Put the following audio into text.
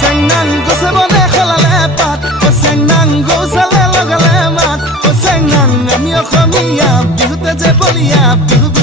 চেংনাং গছে বনে খেলালে পাত চেংনাং গৌচালে লগালে মাত চেংনাং আমি অসমীয়া বিহুতে যে বলিয়া বিহু